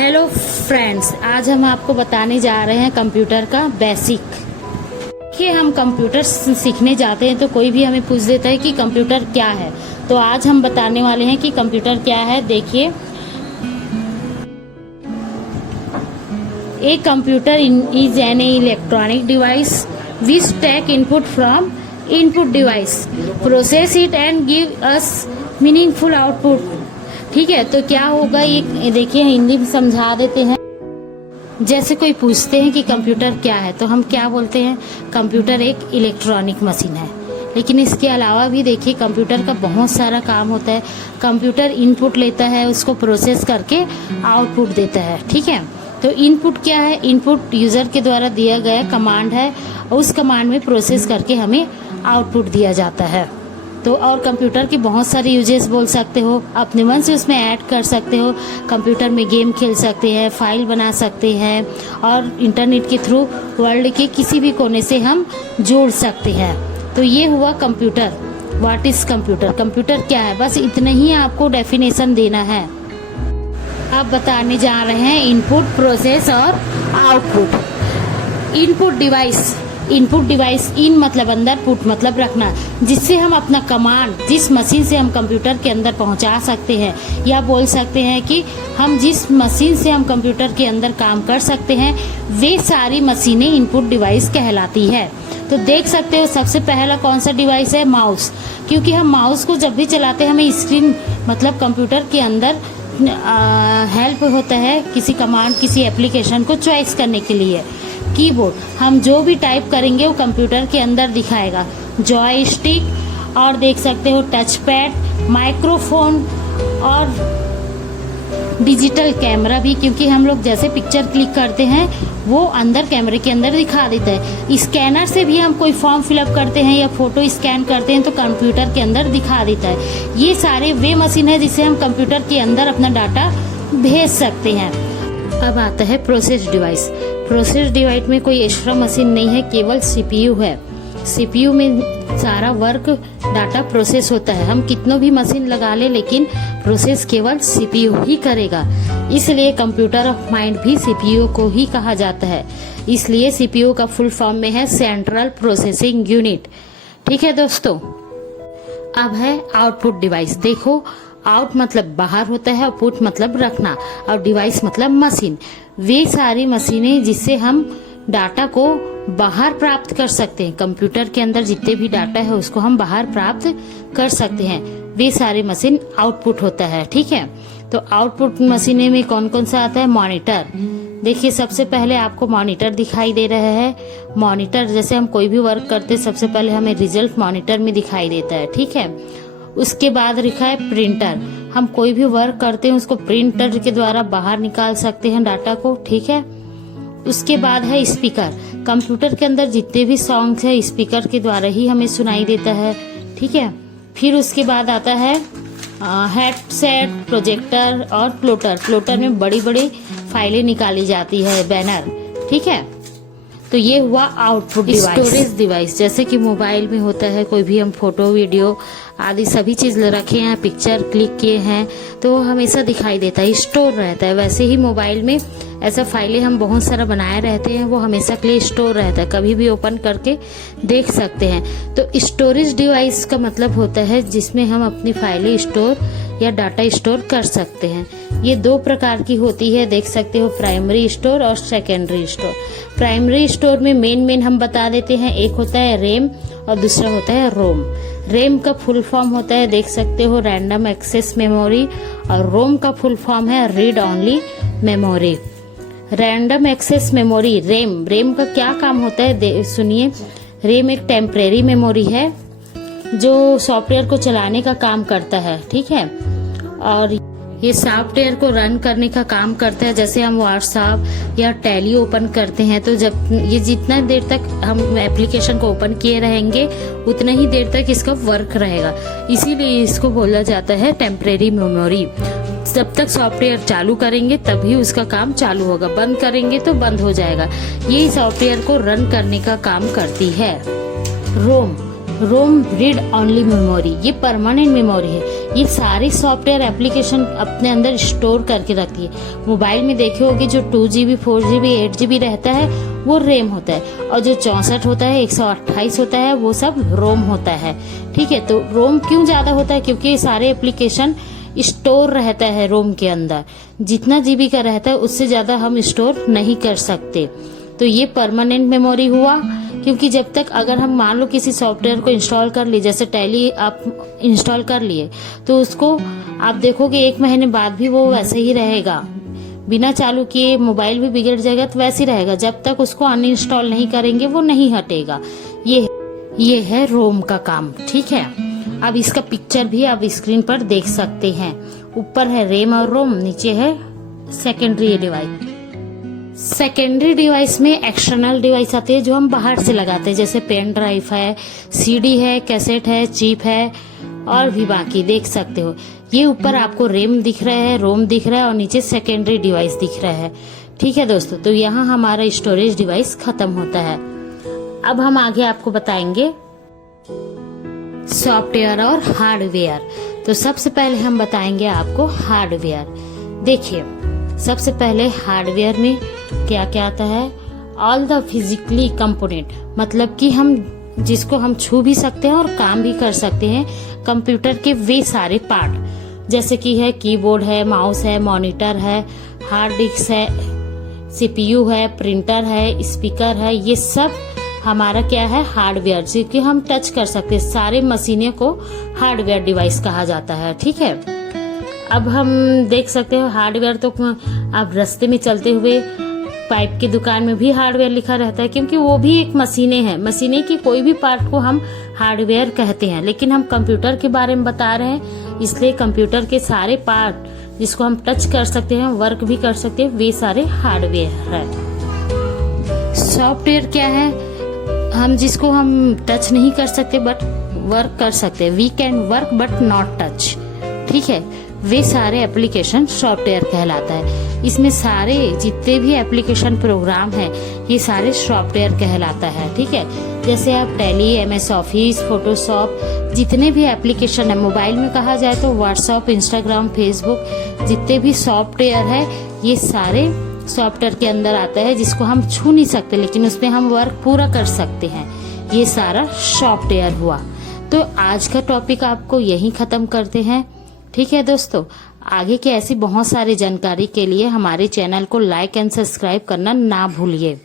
Hello friends, आज हम आपको बताने जा रहे हैं कंप्यूटर का बेसिक। देखिए, हम कंप्यूटर सीखने जाते हैं तो कोई भी हमें पूछ देता है कि कंप्यूटर क्या है, तो आज हम बताने वाले हैं कि कंप्यूटर क्या है। देखिए, a computer is an electronic device which take input from input device, process it and give us meaningful output. ठीक है, तो क्या होगा ये देखिए, हिंदी में समझा देते हैं। जैसे कोई पूछते हैं कि कंप्यूटर क्या है, तो हम क्या बोलते हैं, कंप्यूटर एक इलेक्ट्रॉनिक मशीन है। लेकिन इसके अलावा भी देखिए, कंप्यूटर का बहुत सारा काम होता है। कंप्यूटर इनपुट लेता है, उसको प्रोसेस करके आउटपुट देता है। ठीक है, तो इनपुट क्या है, इनपुट यूजर के द्वारा दिया गया कमांड है, और उस कमांड में प्रोसेस करके हमें आउटपुट दिया जाता है। तो और कंप्यूटर की बहुत सारी यूजेस बोल सकते हो, अपने मन से उसमें ऐड कर सकते हो। कंप्यूटर में गेम खेल सकते हैं, फाइल बना सकते हैं, और इंटरनेट के थ्रू वर्ल्ड के किसी भी कोने से हम जोड़ सकते हैं। तो ये हुआ computer. What is computer, computer क्या है, बस इतना ही आपको डेफिनेशन देना है। अब बताने जा रहे हैं इनपुट, प्रोसेस और output. Input device, input device, in मतलब अंदर, पुट मतलब रखना, जिससे हम अपना कमांड जिस मशीन से हम कंप्यूटर के अंदर पहुंचा सकते हैं, या बोल सकते हैं कि हम जिस मशीन से हम कंप्यूटर के अंदर काम कर सकते हैं, वे सारी मशीनें इनपुट डिवाइस कहलाती है। तो देख सकते हो, सबसे पहला कौन सा डिवाइस है, माउस। क्योंकि हम माउस को जब भी चलाते हैं, हमें स्क्रीन मतलब कंप्यूटर के अंदर हेल्प होता है किसी कमांड, किसी एप्लीकेशन को चॉइस करने के लिए। कीबोर्ड, हम जो भी टाइप करेंगे वो कंप्यूटर के अंदर दिखाएगा। जॉयस्टिक, और देख सकते हो टच पैड, माइक्रोफोन और डिजिटल कैमरा भी, क्योंकि हम लोग जैसे पिक्चर क्लिक करते हैं वो अंदर कैमरे के अंदर दिखा देता है। स्कैनर से भी हम कोई फॉर्म फिलअप करते हैं या फोटो स्कैन करते हैं तो कंप्यूटर के अंदर दिखा देता है। ये सारे वे मशीन है जिससे हम कंप्यूटर के अंदर अपना डाटा भेज सकते हैं। अब आता है प्रोसेस डिवाइस। प्रोसेस डिवाइस में कोई एक्स्ट्रा मशीन नहीं है, केवल सीपीयू है। सीपीयू में सारा वर्क डाटा प्रोसेस होता है। हम कितनों भी मशीन लगा ले, लेकिन प्रोसेस केवल सीपीयू ही करेगा। इसलिए कंप्यूटर ऑफ माइंड भी सीपीयू को ही कहा जाता है। इसलिए सीपीयू का फुल फॉर्म में है सेंट्रल प्रोसेसिंग यूनिट। ठीक है दोस्तों, अब है आउटपुट डिवाइस। देखो, आउट मतलब बाहर होता है, और पुट मतलब रखना, और डिवाइस मतलब मशीन। वे सारी मशीनें जिससे हम डाटा को बाहर प्राप्त कर सकते हैं। कंप्यूटर के अंदर जितने भी डाटा है उसको हम बाहर प्राप्त कर सकते हैं, वे सारी मशीन आउटपुट होता है। ठीक है, तो आउटपुट मशीनें में कौन कौन सा आता है, मॉनिटर। देखिए, सबसे पहले आपको मॉनिटर दिखाई दे रहा है। मॉनिटर, जैसे हम कोई भी वर्क करते हैं, सबसे पहले हमें रिजल्ट मॉनिटर में दिखाई देता है। ठीक है, उसके बाद लिखा है प्रिंटर। हम कोई भी वर्क करते हैं उसको प्रिंटर के द्वारा बाहर निकाल सकते हैं डाटा को। ठीक है, उसके बाद है स्पीकर। कंप्यूटर के अंदर जितने भी सॉन्ग्स है स्पीकर के द्वारा ही हमें सुनाई देता है। ठीक है, फिर उसके बाद आता है हेडसेट, प्रोजेक्टर और प्लोटर। प्लोटर में बड़ी बड़ी फाइलें निकाली जाती है, बैनर। ठीक है, तो ये हुआ आउटपुट डिवाइस। स्टोरेज डिवाइस, जैसे कि मोबाइल में होता है, कोई भी हम फोटो, वीडियो आदि सभी चीज रखे हैं, पिक्चर क्लिक किए हैं, तो वो हमेशा दिखाई देता है, स्टोर रहता है। वैसे ही मोबाइल में ऐसा फाइलें हम बहुत सारा बनाए रहते हैं, वो हमेशा के लिए स्टोर रहता है, कभी भी ओपन करके देख सकते हैं। तो स्टोरेज डिवाइस का मतलब होता है जिसमें हम अपनी फाइलें स्टोर या डाटा स्टोर कर सकते हैं। ये दो प्रकार की होती है, देख सकते हो, प्राइमरी स्टोर और सेकेंडरी स्टोर। प्राइमरी स्टोर में मेन हम बता देते हैं, एक होता है रैम और दूसरा होता है रोम। रैम का फुल फॉर्म होता है, देख सकते हो, रैंडम एक्सेस मेमोरी, और रोम का फुल फॉर्म है read only memory. Random access memory, RAM का क्या काम होता है, सुनिए। रैम एक टेम्परेरी मेमोरी है जो सॉफ्टवेयर को चलाने का काम करता है। ठीक है, और ये सॉफ्टवेयर को रन करने का काम करता है। जैसे हम व्हाट्सएप या टैली ओपन करते हैं, तो जब ये जितना देर तक हम एप्लीकेशन को ओपन किए रहेंगे उतना ही देर तक इसका वर्क रहेगा। इसीलिए इसको बोला जाता है टेम्परेरी मेमोरी। जब तक सॉफ्टवेयर चालू करेंगे तभी उसका काम चालू होगा, बंद करेंगे तो बंद हो जाएगा। ये सॉफ्टवेयर को रन करने का काम करती है। रोम रीड ओनली मेमोरी, ये परमानेंट मेमोरी है। ये सारी सॉफ्टवेयर एप्लीकेशन अपने अंदर स्टोर करके रखती है। मोबाइल में देखे होगे जो 2GB 4GB 8GB रहता है वो रैम होता है, और जो 64 होता है 128 होता है वो सब रोम होता है। ठीक है, तो रोम क्यों ज्यादा होता है? क्योंकि सारे एप्लीकेशन स्टोर रहता है रोम के अंदर। जितना जीबी का रहता है उससे ज्यादा हम स्टोर नहीं कर सकते। तो ये परमानेंट मेमोरी हुआ, क्योंकि जब तक अगर हम मान लो किसी सॉफ्टवेयर को इंस्टॉल कर लिए, जैसे टैली आप इंस्टॉल कर लिए, तो उसको आप देखोगे 1 महीने बाद भी वो वैसे ही रहेगा, बिना चालू किए मोबाइल भी बिगड़ जाएगा तो वैसे ही रहेगा। जब तक उसको अनइंस्टॉल नहीं करेंगे वो नहीं हटेगा। ये है रोम का काम। ठीक है, अब इसका पिक्चर भी आप स्क्रीन पर देख सकते हैं। ऊपर है रैम और रोम, नीचे है सेकेंडरी डिवाइस। सेकेंडरी डिवाइस में एक्सटर्नल डिवाइस आते हैं जो हम बाहर से लगाते हैं, जैसे पेन ड्राइव है, सीडी है, कैसेट है, चिप है, और भी बाकी देख सकते हो। ये ऊपर आपको रैम दिख रहा है, रोम दिख रहा है, और नीचे सेकेंडरी डिवाइस दिख रहा है। ठीक है दोस्तों, तो यहाँ हमारा स्टोरेज डिवाइस खत्म होता है। अब हम आगे आपको बताएंगे सॉफ्टवेयर और हार्डवेयर। तो सबसे पहले हम बताएंगे आपको हार्डवेयर। देखिए, सबसे पहले हार्डवेयर में क्या क्या आता है? ऑल द फिजिकली कंपोनेंट, मतलब कि हम जिसको हम छू भी सकते हैं और काम भी कर सकते हैं। कंप्यूटर के वे सारे पार्ट, जैसे कि है कीबोर्ड है, माउस है, मॉनिटर है, हार्ड डिस्क है, सीपीयू है, प्रिंटर है, स्पीकर है, ये सब हमारा क्या है? हार्डवेयर, जिसके हम टच कर सकते हैं। सारे मशीनें को हार्डवेयर डिवाइस कहा जाता है। ठीक है, अब हम देख सकते हो हार्डवेयर, तो अब रास्ते में चलते हुए पाइप की दुकान में भी हार्डवेयर लिखा रहता है, क्योंकि वो भी एक मशीनें हैं। मशीनें की कोई भी पार्ट को हम हार्डवेयर कहते हैं, लेकिन हम कंप्यूटर के बारे में बता रहे हैं, इसलिए कंप्यूटर के सारे पार्ट जिसको हम टच कर सकते हैं, वर्क भी कर सकते हैं, वे सारे हार्डवेयर है। सॉफ्टवेयर क्या है? हम जिसको हम टच नहीं कर सकते बट वर्क कर सकते हैं। We can work but not touch. ठीक है, वे सारे एप्लीकेशन सॉफ्टवेयर कहलाता है। इसमें सारे जितने भी एप्लीकेशन प्रोग्राम है ये सारे सॉफ्टवेयर कहलाता है। ठीक है, जैसे आप टैली, MS ऑफिस, फोटोशॉप, जितने भी एप्लीकेशन है मोबाइल में कहा जाए तो व्हाट्सएप, इंस्टाग्राम, फेसबुक, जितने भी सॉफ्टवेयर है ये सारे सॉफ्टवेयर के अंदर आता है, जिसको हम छू नहीं सकते लेकिन उसमें हम वर्क पूरा कर सकते हैं। ये सारा सॉफ्टवेयर हुआ। तो आज का टॉपिक आपको यहीं खत्म करते हैं। ठीक है दोस्तों, आगे की ऐसी बहुत सारी जानकारी के लिए हमारे चैनल को लाइक एंड सब्सक्राइब करना ना भूलिए।